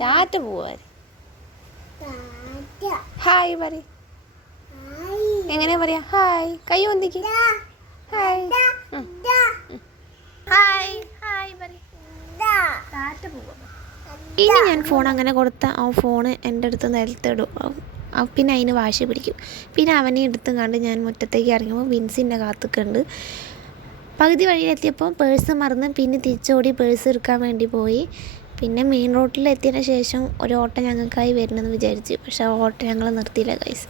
ടാറ്റ പോവാ. ഹായ് പറ. എങ്ങനെയാ പറയാ? ഹായ് കൈ ഒന്നിക്ക്. ഹായ് ഹായ് ഹായ് പറ. ടാറ്റ പോവാ. ഇനി ഞാൻ ഫോൺ അങ്ങനെ കൊടുത്താൽ ആ ഫോണ് എൻ്റെ അടുത്ത് നിലത്തിടും. പിന്നെ അതിന് വാശി പിടിക്കും. പിന്നെ അവനെ എടുത്തും കണ്ട് ഞാൻ മുറ്റത്തേക്ക് ഇറങ്ങുമ്പോൾ വിൻസിൻ്റെ കാത്തുക്കുണ്ട്. പകുതി വഴിയിലെത്തിയപ്പോൾ പേഴ്സ് മറന്ന് പിന്നെ തിരിച്ചോടി പേഴ്സ് എടുക്കാൻ വേണ്ടി പോയി. പിന്നെ മെയിൻ റോഡിലെത്തിയതിന് ശേഷം ഒരു ഓട്ടോ ഞങ്ങൾക്കായി വരണമെന്ന് വിചാരിച്ചു. പക്ഷേ ആ ഓട്ടോ ഞങ്ങൾ നിർത്തിയില്ല ഗൈസ്.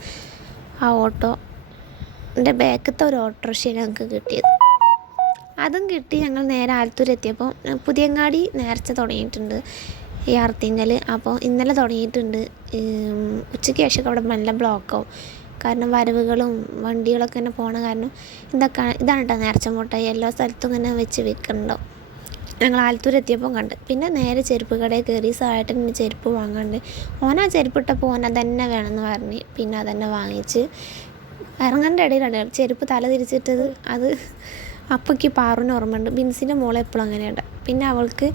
ആ ഓട്ടോൻ്റെ ബാക്കത്തെ ഒരു ഓട്ടോറിക്ഷയാണ് ഞങ്ങൾക്ക് കിട്ടിയത്. അതും കിട്ടി ഞങ്ങൾ നേരെ ആലത്തൂരെത്തിയപ്പോൾ പുതിയങ്ങാടി നേർച്ച തുടങ്ങിയിട്ടുണ്ട് ഈ ആർത്തിങ്കൽ. അപ്പോൾ ഇന്നലെ തുടങ്ങിയിട്ടുണ്ട്. ഉച്ചയ്ക്ക് ശേഷം അവിടെ നല്ല ബ്ലോക്കാവും. കാരണം വരവുകളും വണ്ടികളൊക്കെ തന്നെ പോണ കാരണം ഇതാണ് കേട്ടോ നേർച്ച മുട്ടായി. എല്ലാ സ്ഥലത്തും ഇങ്ങനെ വെച്ച് വിൽക്കുന്നുണ്ടോ. ഞങ്ങൾ ആലത്തൂരെത്തിയപ്പോൾ കണ്ട്. പിന്നെ നേരെ ചെരുപ്പ് കടയിൽ കയറി സായിട്ടന് ചെരുപ്പ് വാങ്ങാണ്ട്. ഓനാ ചെരുപ്പിട്ടപ്പോൾ ഓന തന്നെ വേണമെന്ന് പറഞ്ഞ് പിന്നെ അതന്നെ വാങ്ങിച്ച് ഇറങ്ങേണ്ട ഇടയിലാണ് ചെരുപ്പ് തല തിരിച്ചിട്ടത്. അത് അപ്പയ്ക്ക് പാറുവിന് ഓർമ്മയുണ്ട്. ബിൻസിൻ്റെ മോളെ എപ്പോഴും അങ്ങനെയുണ്ട്. പിന്നെ അവൾക്ക്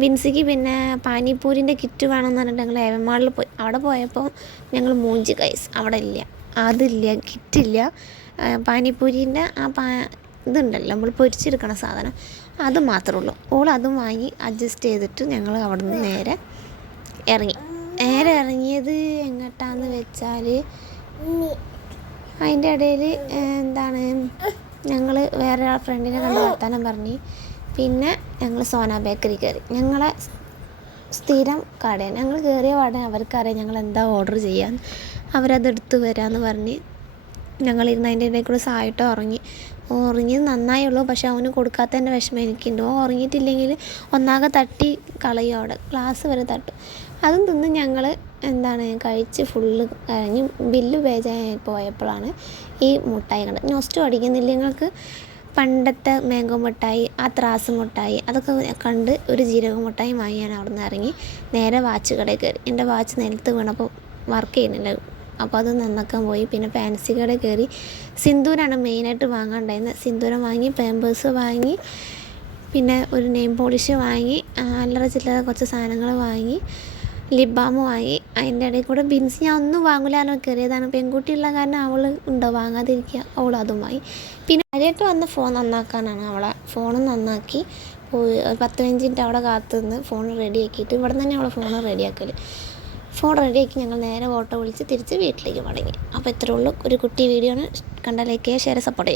ബിൻസിക്ക് പിന്നെ പാനിപ്പൂരിൻ്റെ കിറ്റ് വേണമെന്ന് പറഞ്ഞിട്ട് ഞങ്ങൾ ഏവമാളിൽ പോയി. അവിടെ പോയപ്പോൾ ഞങ്ങൾ മൂഞ്ചി ഗൈസ്. അവിടെ ഇല്ല, അതില്ല, കിറ്റില്ല. പാനിപ്പൂരിൻ്റെ ആ ഇതുണ്ടല്ലോ നമ്മൾ പൊരിച്ചെടുക്കണ സാധനം, അത് മാത്രമേ ഉള്ളൂ. ഓൾ അതും വാങ്ങി അഡ്ജസ്റ്റ് ചെയ്തിട്ട് ഞങ്ങൾ അവിടെ നിന്ന് നേരെ ഇറങ്ങിയത് എങ്ങോട്ടാന്ന് വെച്ചാൽ അതിൻ്റെ ഇടയിൽ എന്താണ് ഞങ്ങൾ വേറെ ഫ്രണ്ടിനെ കണ്ട് വർത്താനം പറഞ്ഞ് പിന്നെ ഞങ്ങൾ സോന ബേക്കറി കയറി. ഞങ്ങളെ സ്ഥിരം കടയാണ്. ഞങ്ങൾ കയറിയ പാടെ അവർക്കറിയാം ഞങ്ങൾ എന്താ ഓർഡർ ചെയ്യാൻ. അവരത് എടുത്ത് വരാമെന്ന് പറഞ്ഞ് ഞങ്ങളിരുന്ന് അതിൻ്റെ ഇടയിൽ കൂടെ സായിട്ട് ഉറങ്ങിയത് നന്നായുള്ളൂ. പക്ഷെ അവന് കൊടുക്കാത്തതിൻ്റെ വിഷമം എനിക്കുണ്ട്. ഉറങ്ങിയിട്ടില്ലെങ്കിൽ ഒന്നാകെ തട്ടി കളയും. അവിടെ ഗ്ലാസ് വരെ തട്ടും. അതും തിന്ന് ഞങ്ങൾ കഴിച്ച് ഫുള്ള് കഴിഞ്ഞ് ബില്ല് പേജായി പോയപ്പോഴാണ് ഈ മുട്ടായി കണ്ടത്. നൊസ്റ്റു അടിക്കുന്നില്ല നിങ്ങൾക്ക്? പണ്ടത്തെ മാംഗോ മിഠായി, ആ ത്രാസ് മിഠായി, അതൊക്കെ കണ്ട് ഒരു ജീരക മിഠായി വാങ്ങി ഞാൻ അവിടെ നിന്ന് ഇറങ്ങി നേരെ വാച്ച് കടയിൽ കയറി. എൻ്റെ വാച്ച് നിലത്ത് വീണപ്പോൾ വർക്ക് ചെയ്യുന്നില്ല. അപ്പോൾ അത് നന്നാക്കാൻ പോയി. പിന്നെ ഫാൻസി കടയിൽ കയറി. സിന്ദൂരാണ് മെയിനായിട്ട് വാങ്ങാണ്ടായിരുന്നത്. സിന്ദൂരം വാങ്ങി, പാമ്പേഴ്സ് വാങ്ങി, പിന്നെ ഒരു നെയിം പോളിഷ് വാങ്ങി, അല്ലറ ചില്ലറ കുറച്ച് സാധനങ്ങൾ വാങ്ങി, ലിപ് ബാം വാങ്ങി. അതിൻ്റെ ഇടയിൽ കൂടെ ബിൻസ് ഞാൻ ഒന്നും വാങ്ങില്ലാനോ കയറിയതാണ്. പെൺകുട്ടിയുള്ള കാരണം അവൾ ഉണ്ടോ വാങ്ങാതിരിക്കുക, അവൾ അതും വാങ്ങി. പിന്നെ കാര്യമായിട്ട് വന്ന ഫോൺ നന്നാക്കാനാണ്. അവളെ ഫോണും നന്നാക്കി പോയി. 10-15 മിനിറ്റ് അവിടെ കാത്തു നിന്ന് ഫോൺ റെഡിയാക്കിയിട്ട് ഇവിടെ തന്നെ അവളെ ഫോൺ റെഡിയാക്കൽ. ഫോൺ റെഡിയാക്കി ഞങ്ങൾ നേരെ ഓട്ടോ വിളിച്ച് തിരിച്ച് വീട്ടിലേക്ക് മടങ്ങി. അപ്പോൾ ഇത്രയേ ഉള്ളൂ. ഒരു കുട്ടി വീഡിയോ ആണ്. കണ്ട ലൈക്ക് ചെയ്യുക, ഷെയർ, സപ്പോർട്ട് ചെയ്യുക.